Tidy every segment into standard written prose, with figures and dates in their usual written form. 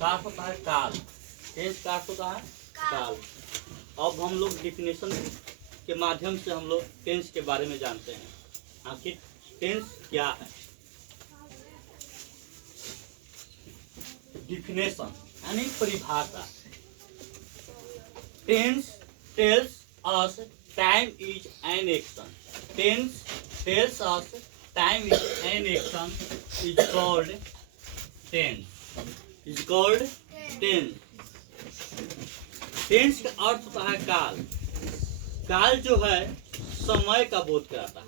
का होता है काल, टेंस का होता है काल। अब हम लोग डिफिनेशन के माध्यम से हम लोग टेंस के बारे में जानते हैं, आखिर टेंस क्या है। डिफिनेशन यानी परिभाषा। Tense tells us time is an action. Tense tells us time is an action is called tense. Is called tense. Tense का अर्थ होता है काल। काल जो है समय का बोध कराता है,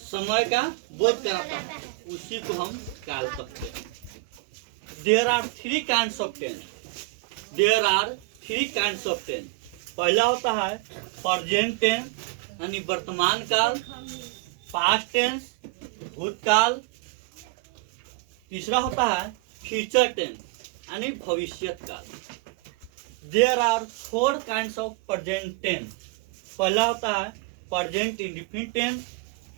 समय का बोध कराता है, उसी को हम काल कहते हैं। There are three kinds of tense. There are three kinds of tense. पहला होता है प्रेजेंट टेंस यानी वर्तमान काल, पास्ट टेंस भूतकाल, तीसरा होता है फ्यूचर टेंस यानी भविष्यत काल। There are four kinds of present tense. पहला होता है present indefinite tense,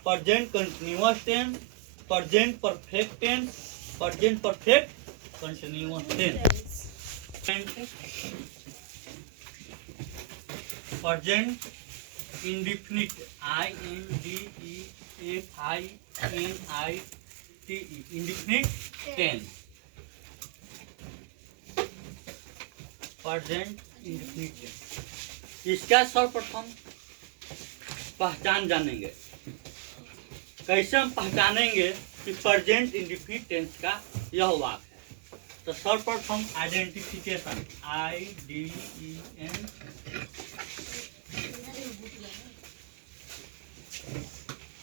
present continuous tense, present perfect tense, present perfect continuous tense. Present indefinite INDEFINITE indefinite tense. Present indefinite tense, इसका सर्वप्रथम पहचान जानेंगे। कैसे हम पहचानेंगे कि प्रेजेंट इंडेफिनिट टेंस का यह वाक्य है। तो सर्वप्रथम आइडेंटिफिकेशन, IDEN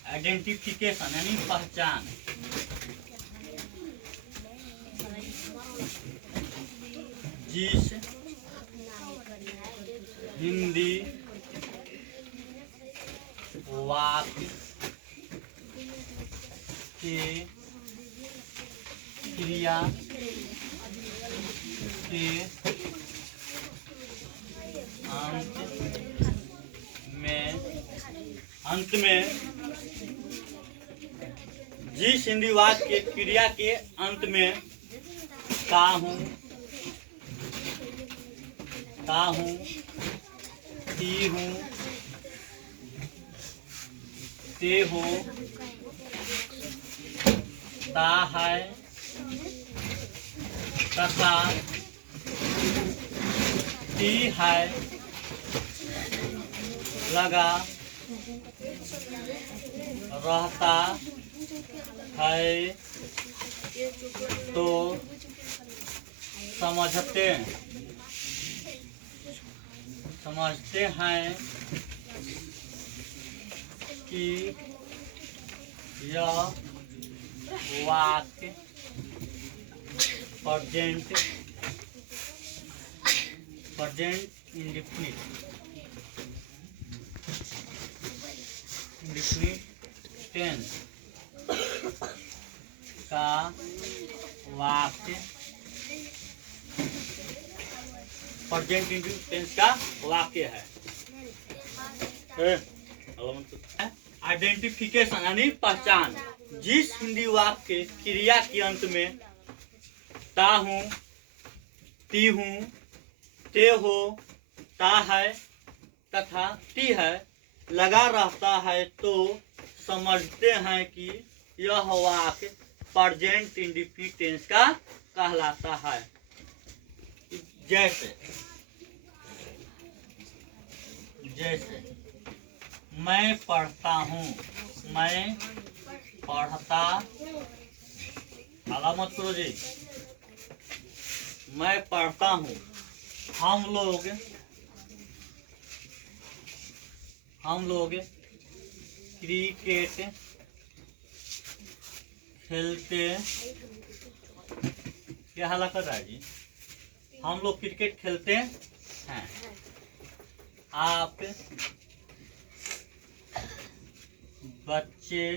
आइडेंटिफिकेशन यानी पहचान। जिस हिंदी वाक्य के क्रिया के अंत में जिस हिंदी वाक्य के क्रिया के अंत में का हूँ, ती हूँ, ते हो, ता है, तथा, ती है, लगा, रहता है, तो समझते हैं कि यह वाक्य प्रेजेंट इंडेफिनिट टेंस का वाक्य, प्रेजेंट इंडेफिनिट टेंस का वाक्य है। आइडेंटिफिकेशन यानी पहचान। जिस हिंदी वाक्य के क्रिया के अंत में ता हूँ, ती हूँ, ते हो, ता है तथा ती है लगा रहता है, तो समझते हैं कि यह वाक्य प्रेजेंट इंडेफिनिट टेंस का कहलाता है। जैसे मैं पढ़ता हूँ, मैं पढ़ता, हाला मत करो जी, मैं पढ़ता हूँ। हम लोग क्रिकेट खेलते, क्या हाला कर रहा है जी, हम लोग क्रिकेट खेलते हैं। आप बच्चे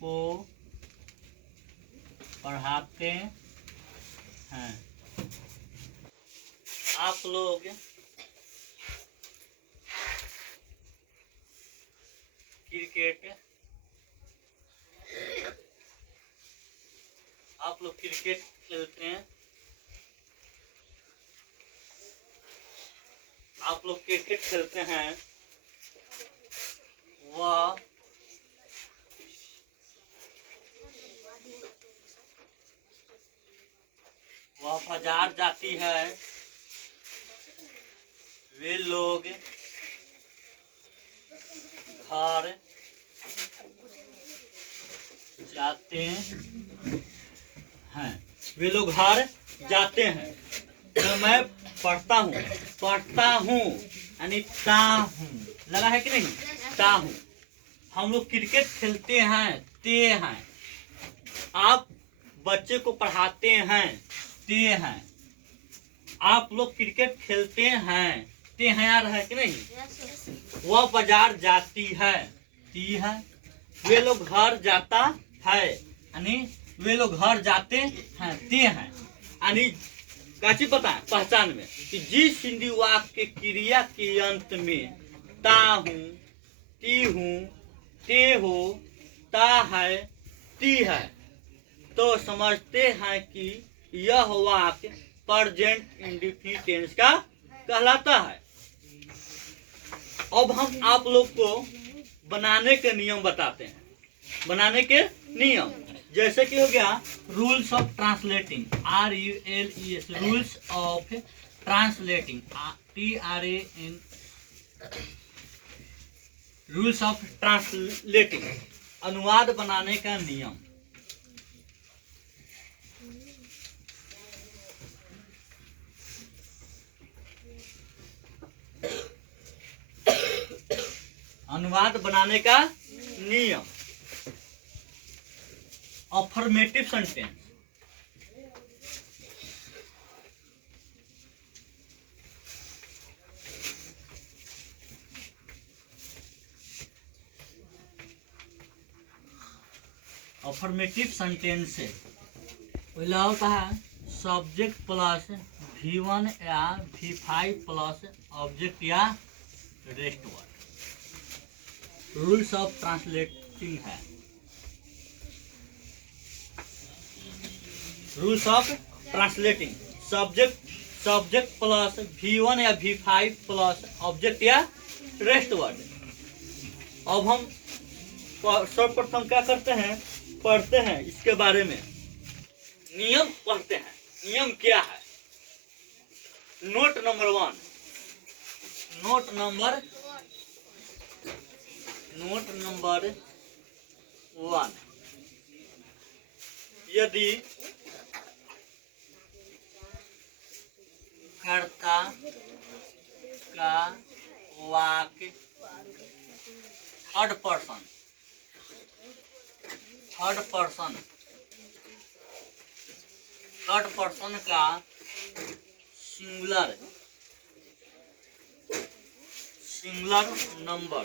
को पढ़ाते हैं। आप लोग क्रिकेट आप लोग क्रिकेट खेलते हैं, आप लोग क्रिकेट खेलते हैं, वह बाजार जाती है, वे लोग घर जाते हैं, वे लोग घर जाते हैं। तो मैं पढ़ता हूँ यानी ता हूँ, लगा है कि नहीं, ता हूँ। हम लोग क्रिकेट खेलते हैं, ते हैं। आप बच्चे को पढ़ाते हैं, ते हैं। आप लोग क्रिकेट खेलते हैं, ते हैं, यार है कि नहीं। वह बाजार जाती है, ती है। वे लोग घर जाता है यानी वे लोग घर जाते हैं, ते हैं। यानी काची पता है पहचान में कि जिस हिंदी वाक्य के क्रिया के अंत में ता हूँ, ती हूँ, ते हो, ता है, ती है, तो समझते हैं कि यह वाक्य प्रेजेंट इंडेफिनिट टेंस का कहलाता है। अब हम आप लोग को बनाने के नियम बताते हैं। बनाने के नियम जैसे कि हो गया rules of translating, RULES, rules of translating, TRAN, rules of translating, अनुवाद बनाने का नियम। अनुवाद बनाने का नियम। अफर्मेटिव सेंटेंस, अफर्मेटिव सेंटेंस से पहला होता है सब्जेक्ट प्लस V1 या V5 प्लस ऑब्जेक्ट या rest word. Rules of translating है, rules of translating subject plus V1 या V5 प्लस ऑब्जेक्ट या रेस्ट वर्ड। अब हम सर्वप्रथम क्या करते हैं, पढ़ते हैं इसके बारे में, नियम पढ़ते हैं। नियम क्या है? नोट नंबर 1, नोट नंबर 1, यदि कर्ता का वाक्य थर्ड पर्सन का सिंगुलर नंबर,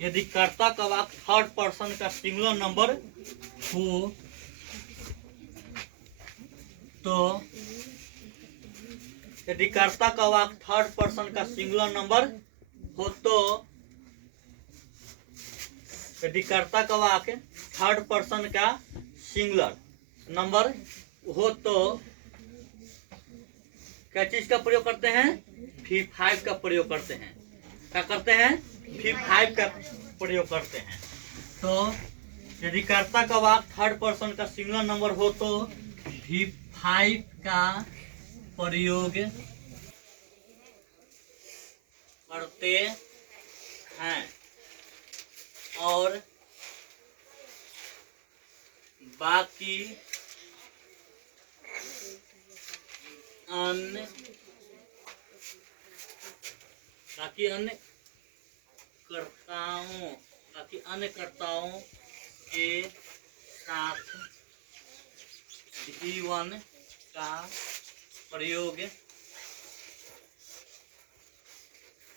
यदि कर्ता का वाक्य थर्ड पर्सन का सिंगुलर नंबर हो तो, यदि कर्ता का वाक्य थर्ड पर्सन का सिंगुलर नंबर हो तो, यदि कर्ता का वाक्य थर्ड पर्सन का सिंगुलर नंबर हो तो क्या चीज का प्रयोग करते हैं? V5 का प्रयोग करते हैं। क्या करते हैं? V5 का प्रयोग करते हैं। तो यदि कर्ता का वाक्य थर्ड पर्सन का सिंगुलर नंबर हो तो V5 का प्रयोग करते हैं और बाकी अन्य कर्ताओं के साथ V1 का प्रयोग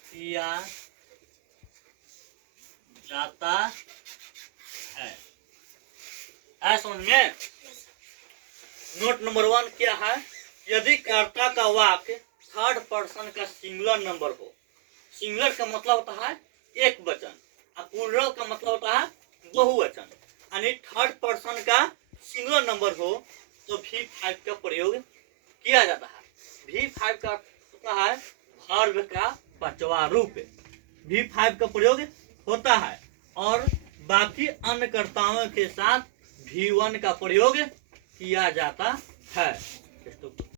किया जाता है। समझ में? नोट नंबर 1 क्या है? यदि कर्ता का वाक्य थर्ड पर्सन का सिंगुलर नंबर हो, सिंगुलर का मतलब होता है एक वचन, और प्लूरल का मतलब होता है बहुवचन। यानी थर्ड पर्सन का सिंगुलर नंबर हो तो V5 का प्रयोग किया जाता है। V5 का होता है वर्ब का पांचवा रूप। V5 का प्रयोग होता है और बाकी अन्य कर्ताओं के साथ V1 का प्रयोग किया जाता है।